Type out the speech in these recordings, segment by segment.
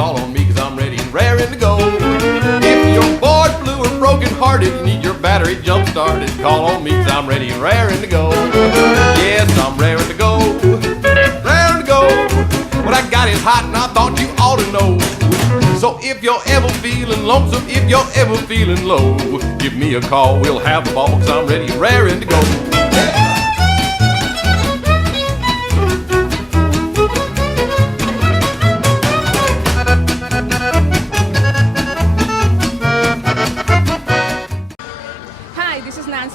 call on me, 'cause I'm ready and raring to go. If your boy's blue or broken hearted, you need your battery jump started, call on me, 'cause I'm ready and raring to go. Yes, I'm raring to go, raring to go. What I got is hot and I thought you ought to know. So if you're ever feeling lonesome, if you're ever feeling low, give me a call, we'll have a ball, 'cause I'm ready and raring to go.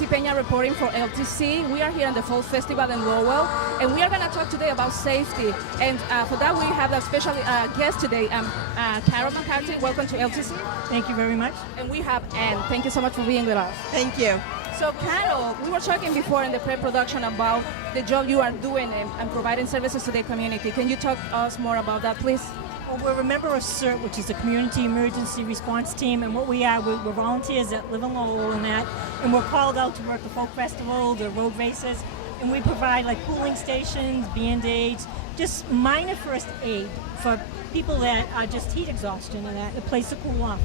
Pena reporting for LTC. We are here at the Folk Festival in Lowell, and we are going to talk today about safety. And for that, we have a special guest today, Carol McCarthy. Welcome to LTC. Thank you very much. And we have Anne. Thank you so much for being with us. Thank you. So, Carol, we were talking before in the pre-production about the job you are doing and providing services to the community. Can you talk to us more about that, please? Well, we're a member of CERT, which is the Community Emergency Response Team, and what we are, we're volunteers that live in Lowell and that, and we're called out to work the folk festival, the road races, and we provide like cooling stations, Band-Aids, just minor first aid for people that are just heat exhaustion and that, a place to cool off.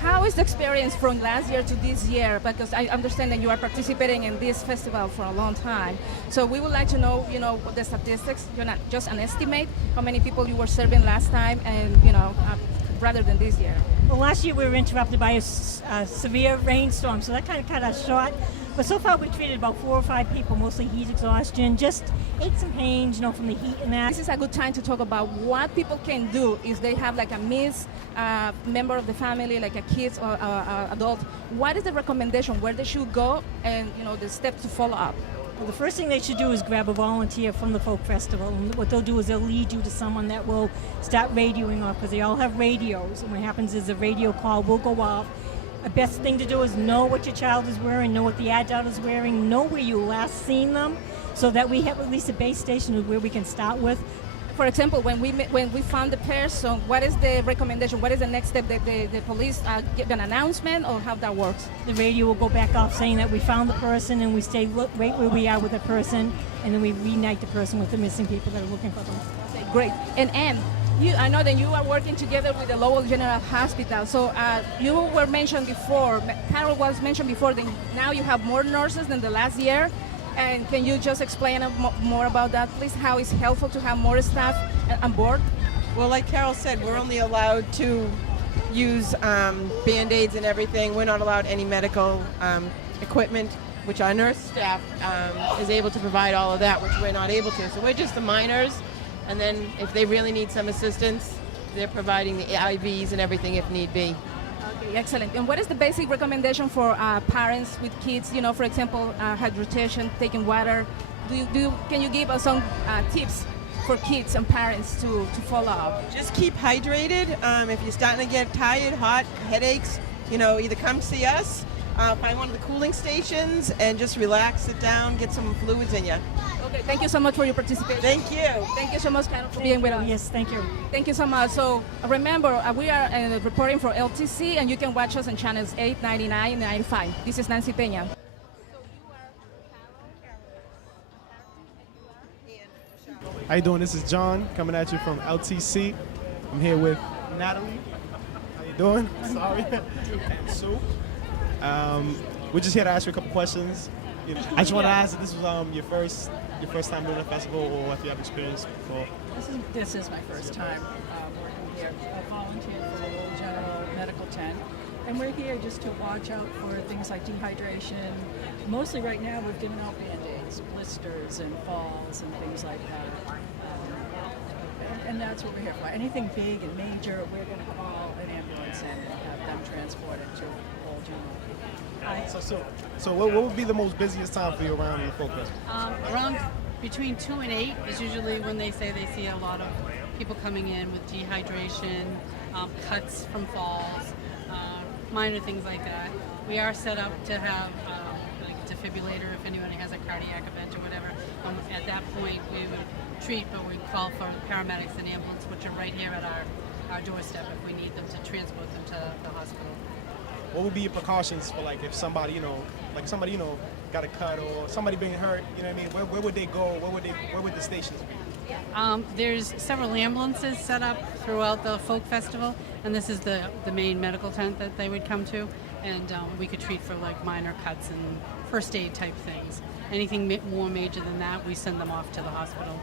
How is the experience from last year to this year? Because I understand that you are participating in this festival for a long time. So we would like to know, the statistics, not just an estimate, how many people you were serving last time and, rather than this year. Well, last year we were interrupted by a severe rainstorm, so that kind of cut us short. But so far we treated about 4 or 5 people, mostly heat exhaustion, just aches and pains, from the heat and that. This is a good time to talk about what people can do if they have like a missed member of the family, like a kid or adult. What is the recommendation, where they should go and, the steps to follow up? Well, the first thing they should do is grab a volunteer from the Folk Festival, and what they'll do is they'll lead you to someone that will start radioing off, because they all have radios, and what happens is a radio call will go off. The best thing to do is know what your child is wearing, know what the adult is wearing, know where you last seen them, so that we have at least a base station where we can start with. For example, when we found the person, what is the recommendation? What is the next step? That the police give an announcement, or how that works? The radio will go back off saying that we found the person, and we stay right where we are with the person, and then we reunite the person with the missing people that are looking for them. Okay, great. And Anne, I know that you are working together with the Lowell General Hospital. So you were mentioned before, Carol was mentioned before, that now you have more nurses than the last year. And can you just explain more about that, please? How it's helpful to have more staff on board? Well, like Carol said, we're only allowed to use Band-Aids and everything. We're not allowed any medical equipment, which our nurse staff is able to provide all of that, which we're not able to. So we're just the minors. And then if they really need some assistance, they're providing the IVs and everything if need be. Okay, excellent. And what is the basic recommendation for parents with kids? For example, hydration, taking water. Can you give us some tips for kids and parents to follow up? Just keep hydrated. If you're starting to get tired, hot, headaches, either come see us, find one of the cooling stations, and just relax, sit down, get some fluids in you. Okay, thank you so much for your participation. Thank you. Thank you so much, Carol, for being with us. Yes, thank you. Thank you so much. So remember, we are reporting for LTC, and you can watch us on channels 8, 99, and 95. This is Nancy Pena. How you doing? This is John coming at you from LTC. I'm here with Natalie. How you doing? Sorry. And Sue. We're just here to ask you a couple questions. I just want to ask if this was your first time doing a festival, or if you have experience before. This is my first time working here. I volunteered for the Lowell General Medical Tent, and we're here just to watch out for things like dehydration. Mostly right now we've given out Band-Aids, blisters and falls and things like that. And that's what we're here for. Anything big and major, we're going to call an ambulance and have them transported to Lowell General. So what would be the most busiest time for you around the Folk Festival? Around between 2 and 8 is usually when they say they see a lot of people coming in with dehydration, cuts from falls, minor things like that. We are set up to have like a defibrillator if anyone has a cardiac event or whatever. At that point we would treat, but we call for paramedics and ambulance, which are right here at our doorstep if we need them to transport them to the hospital. What would be your precautions for if somebody, got a cut or somebody being hurt, where would they go? Where would the stations be? There's several ambulances set up throughout the folk festival, and this is the main medical tent that they would come to, and we could treat for like minor cuts and first aid type things. Anything more major than that, we send them off to the hospital.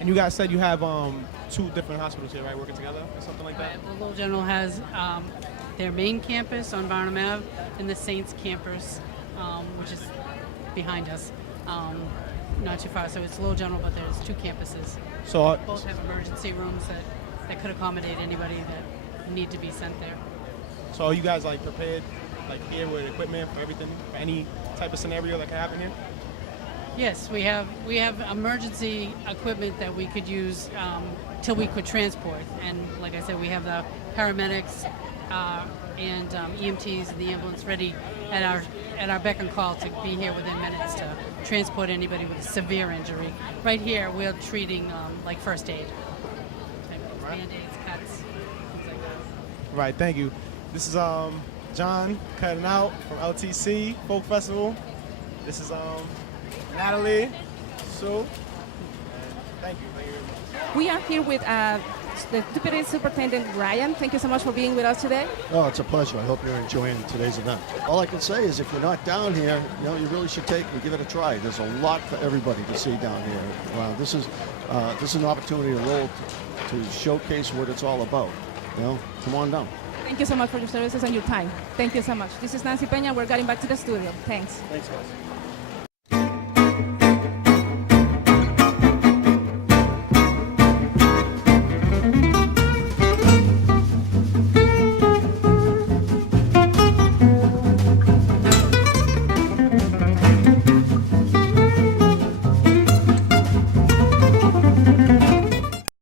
And you guys said you have 2 different hospitals here, right, working together or something like that? Right. Well, Lowell General has their main campus on Barnum Ave and the Saints campus, which is behind us, not too far. So it's Lowell General, but there's 2 campuses. So, Both have emergency rooms that could accommodate anybody that need to be sent there. so are you guys like prepared, like here with equipment for everything, for any type of scenario that can happen here? Yes, we have emergency equipment that we could use till we could transport, and like I said, we have the paramedics and EMTs and the ambulance ready at our beck and call to be here within minutes to transport anybody with a severe injury. Right here, we're treating like first aid, band-aids, cuts, things like that. Right, thank you. This is John cutting out from LTC Folk Festival. This is Natalie, Sue, and thank you very much. We are here with the Deputy Superintendent Ryan. Thank you so much for being with us today. Oh, it's a pleasure. I hope you're enjoying today's event. All I can say is if you're not down here, you really should take and give it a try. There's a lot for everybody to see down here. This is an opportunity to Lowell to showcase what it's all about. Come on down. Thank you so much for your services and your time. Thank you so much. This is Nancy Pena. We're getting back to the studio. Thanks. Thanks, guys.